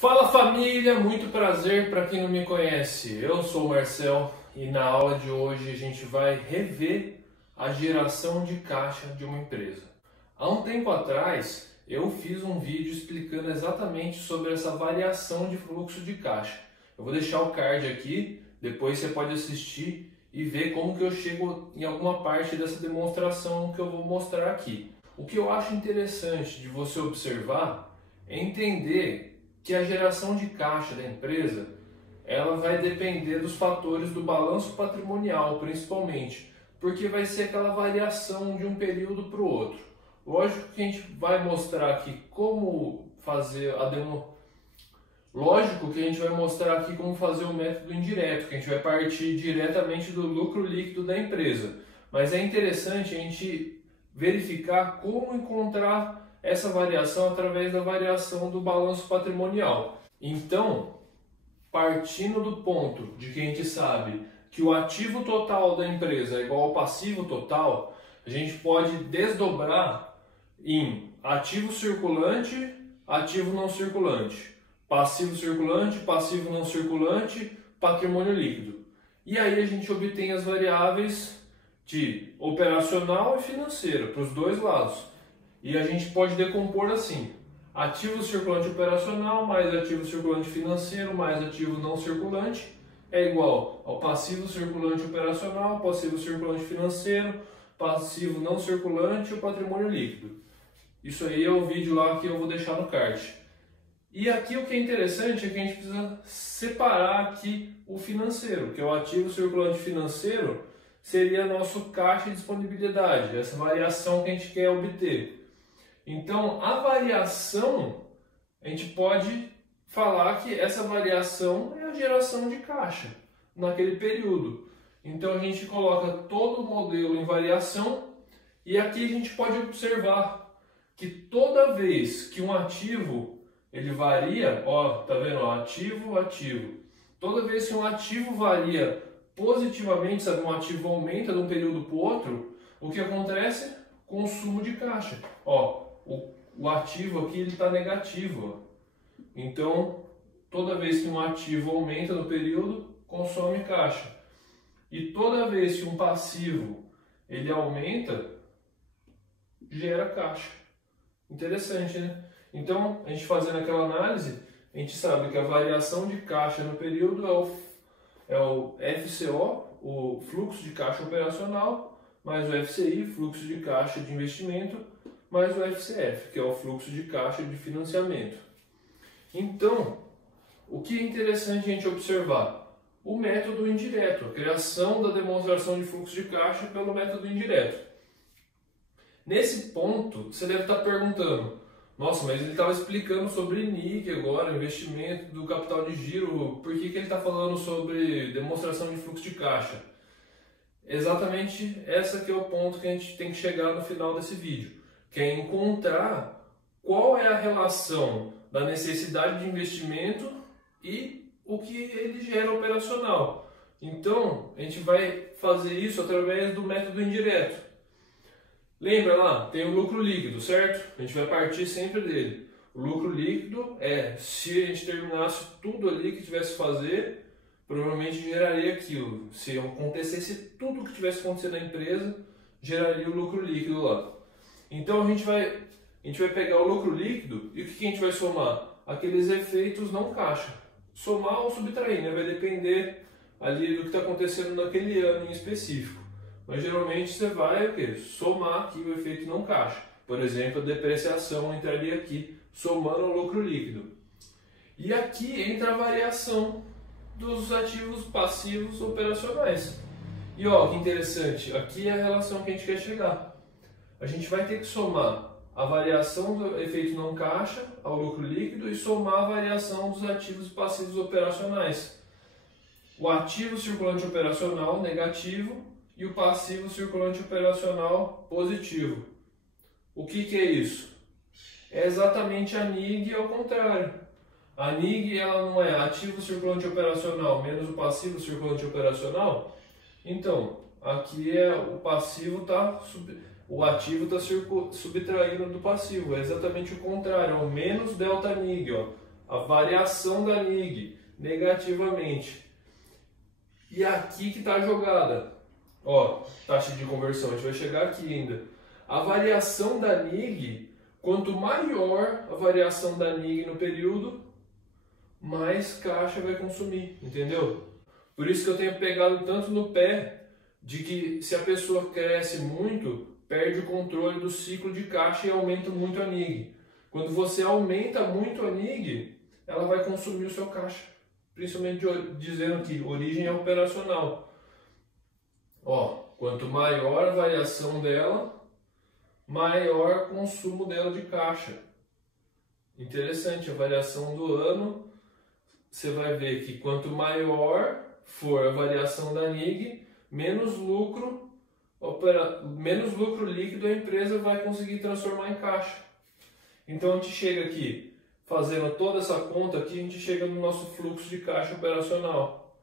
Fala família, muito prazer para quem não me conhece. Eu sou o Marcel e na aula de hoje a gente vai rever a geração de caixa de uma empresa. Há um tempo atrás eu fiz um vídeo explicando exatamente sobre essa variação de fluxo de caixa. Eu vou deixar o card aqui, depois você pode assistir e ver como que eu chego em alguma parte dessa demonstração que eu vou mostrar aqui. O que eu acho interessante de você observar é entender que a geração de caixa da empresa ela vai depender dos fatores do balanço patrimonial, principalmente, porque vai ser aquela variação de um período para o outro. Lógico que a gente vai mostrar aqui como fazer Lógico que a gente vai mostrar aqui como fazer o método indireto, que a gente vai partir diretamente do lucro líquido da empresa. Mas é interessante a gente verificar como encontrar essa variação através da variação do balanço patrimonial. Então, partindo do ponto de que a gente sabe que o ativo total da empresa é igual ao passivo total, a gente pode desdobrar em ativo circulante, ativo não circulante, passivo circulante, passivo não circulante, patrimônio líquido. E aí a gente obtém as variáveis de operacional e financeira para os dois lados. E a gente pode decompor assim: ativo circulante operacional mais ativo circulante financeiro mais ativo não circulante é igual ao passivo circulante operacional, passivo circulante financeiro, passivo não circulante e o patrimônio líquido. Isso aí é o vídeo lá que eu vou deixar no card. E aqui o que é interessante é que a gente precisa separar aqui o financeiro, que é o ativo circulante financeiro, seria nosso caixa de disponibilidade, essa variação que a gente quer obter. Então, a variação, a gente pode falar que essa variação é a geração de caixa naquele período. Então, a gente coloca todo o modelo em variação e aqui a gente pode observar que toda vez que um ativo ele varia, ó, tá vendo? Ó, ativo, ativo. Toda vez que um ativo varia positivamente, sabe, um ativo aumenta de um período para o outro, o que acontece? Consumo de caixa. Ó, o ativo aqui ele está negativo. Ó. Então, toda vez que um ativo aumenta no período, consome caixa. E toda vez que um passivo ele aumenta, gera caixa. Interessante, né? Então, a gente fazendo aquela análise, a gente sabe que a variação de caixa no período é o FCO, o fluxo de caixa operacional, mais o FCI, fluxo de caixa de investimento, mais o FCF, que é o fluxo de caixa de financiamento. Então, o que é interessante a gente observar? O método indireto, a criação da demonstração de fluxo de caixa pelo método indireto. Nesse ponto, você deve estar perguntando: nossa, mas ele estava explicando sobre NIG agora, investimento do capital de giro, por que ele está falando sobre demonstração de fluxo de caixa? Exatamente esse que é o ponto que a gente tem que chegar no final desse vídeo, que é encontrar qual é a relação da necessidade de investimento e o que ele gera operacional. Então, a gente vai fazer isso através do método indireto. Lembra lá, tem o lucro líquido, certo? A gente vai partir sempre dele. O lucro líquido é, se a gente terminasse tudo ali que tivesse que fazer, provavelmente geraria aquilo. Se acontecesse tudo o que tivesse acontecido na empresa, geraria o lucro líquido lá. Então a gente vai pegar o lucro líquido e o que a gente vai somar? Aqueles efeitos não caixa. Somar ou subtrair, né? Vai depender ali do que está acontecendo naquele ano em específico. Mas geralmente você vai somar aqui o efeito não caixa. Por exemplo, a depreciação entraria aqui, somando o lucro líquido. E aqui entra a variação dos ativos passivos operacionais. E ó, que interessante, aqui é a relação que a gente quer chegar. A gente vai ter que somar a variação do efeito não caixa ao lucro líquido e somar a variação dos ativos e passivos operacionais. O ativo circulante operacional negativo e o passivo circulante operacional positivo. O que é isso? É exatamente a NIG ao contrário. A NIG ela não é ativo circulante operacional menos o passivo circulante operacional. Então, aqui é o passivo o ativo está subtraindo do passivo. É exatamente o contrário, é o menos delta NIG. Ó. a variação da NIG negativamente. E aqui que está a jogada. Ó, taxa de conversão, a gente vai chegar aqui ainda. A variação da NIG, quanto maior a variação da NIG no período, mais caixa vai consumir, entendeu? Por isso que eu tenho pegado tanto no pé de que se a pessoa cresce muito, perde o controle do ciclo de caixa e aumenta muito a NIG. Quando você aumenta muito a NIG, ela vai consumir o seu caixa. Principalmente dizendo aqui, origem é operacional. Ó, quanto maior a variação dela, maior consumo dela de caixa. Interessante, a variação do ano, você vai ver que quanto maior for a variação da NIG, menos lucro líquido a empresa vai conseguir transformar em caixa. Então a gente chega aqui, fazendo toda essa conta aqui, a gente chega no nosso fluxo de caixa operacional.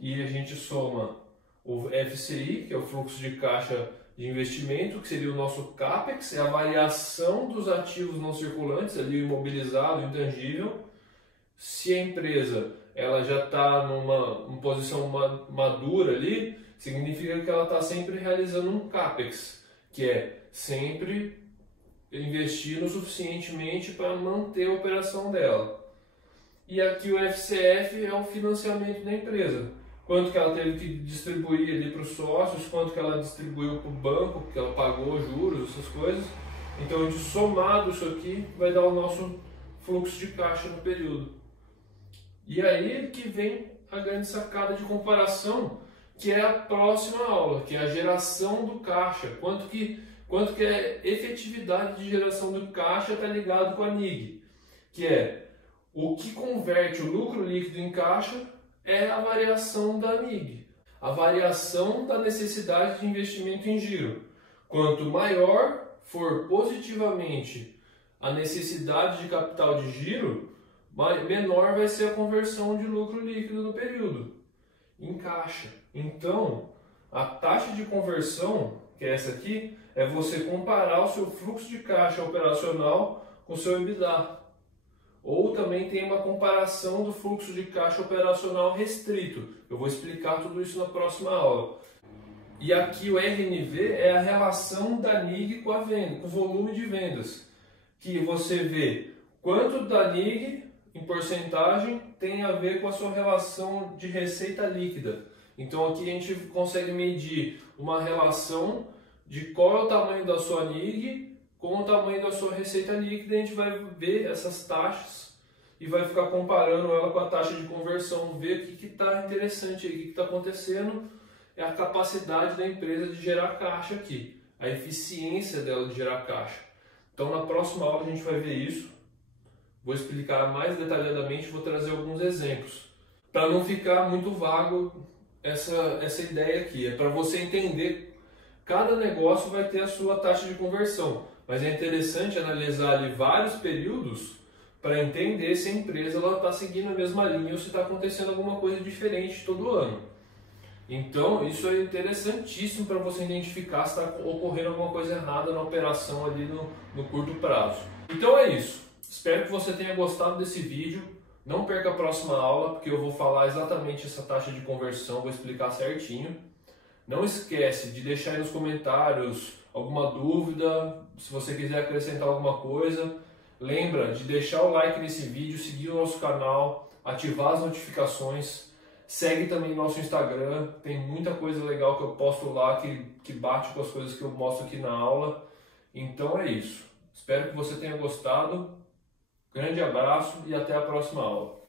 E a gente soma o FCI, que é o fluxo de caixa de investimento, que seria o nosso CAPEX, é a variação dos ativos não circulantes, ali o imobilizado, o intangível. Se a empresa ela já está numa posição madura ali, significa que ela está sempre realizando um CAPEX, que é sempre investindo suficientemente para manter a operação dela. E aqui o FCF é o financiamento da empresa. Quanto que ela teve que distribuir ali para os sócios, quanto que ela distribuiu para o banco, que ela pagou juros, essas coisas. Então, a gente somado isso aqui vai dar o nosso fluxo de caixa no período. E aí que vem a grande sacada de comparação, que é a próxima aula, que é a geração do caixa. Quanto que é efetividade de geração do caixa está ligado com a NIG, que é o que converte o lucro líquido em caixa é a variação da NIG, a variação da necessidade de investimento em giro. Quanto maior for positivamente a necessidade de capital de giro, menor vai ser a conversão de lucro líquido no período em caixa. Então, a taxa de conversão, que é essa aqui, é você comparar o seu fluxo de caixa operacional com o seu EBITDA. Ou também tem uma comparação do fluxo de caixa operacional restrito. Eu vou explicar tudo isso na próxima aula. E aqui o RNV é a relação da NIG com a venda, com o volume de vendas. Que você vê quanto da NIG em porcentagem tem a ver com a sua relação de receita líquida. Então aqui a gente consegue medir uma relação de qual é o tamanho da sua NIG com o tamanho da sua receita líquida. A gente vai ver essas taxas e vai ficar comparando ela com a taxa de conversão, ver o que está interessante aí, o que está acontecendo. É a capacidade da empresa de gerar caixa aqui, a eficiência dela de gerar caixa. Então na próxima aula a gente vai ver isso. Vou explicar mais detalhadamente, vou trazer alguns exemplos. Para não ficar muito vago essa ideia aqui, é para você entender, cada negócio vai ter a sua taxa de conversão, mas é interessante analisar ali vários períodos para entender se a empresa está seguindo a mesma linha ou se está acontecendo alguma coisa diferente todo ano. Então isso é interessantíssimo para você identificar se está ocorrendo alguma coisa errada na operação ali no curto prazo. Então é isso. Espero que você tenha gostado desse vídeo. Não perca a próxima aula, porque eu vou falar exatamente essa taxa de conversão, vou explicar certinho. Não esquece de deixar aí nos comentários alguma dúvida, se você quiser acrescentar alguma coisa. Lembra de deixar o like nesse vídeo, seguir o nosso canal, ativar as notificações. Segue também nosso Instagram, tem muita coisa legal que eu posto lá que bate com as coisas que eu mostro aqui na aula. Então é isso. Espero que você tenha gostado. Grande abraço e até a próxima aula.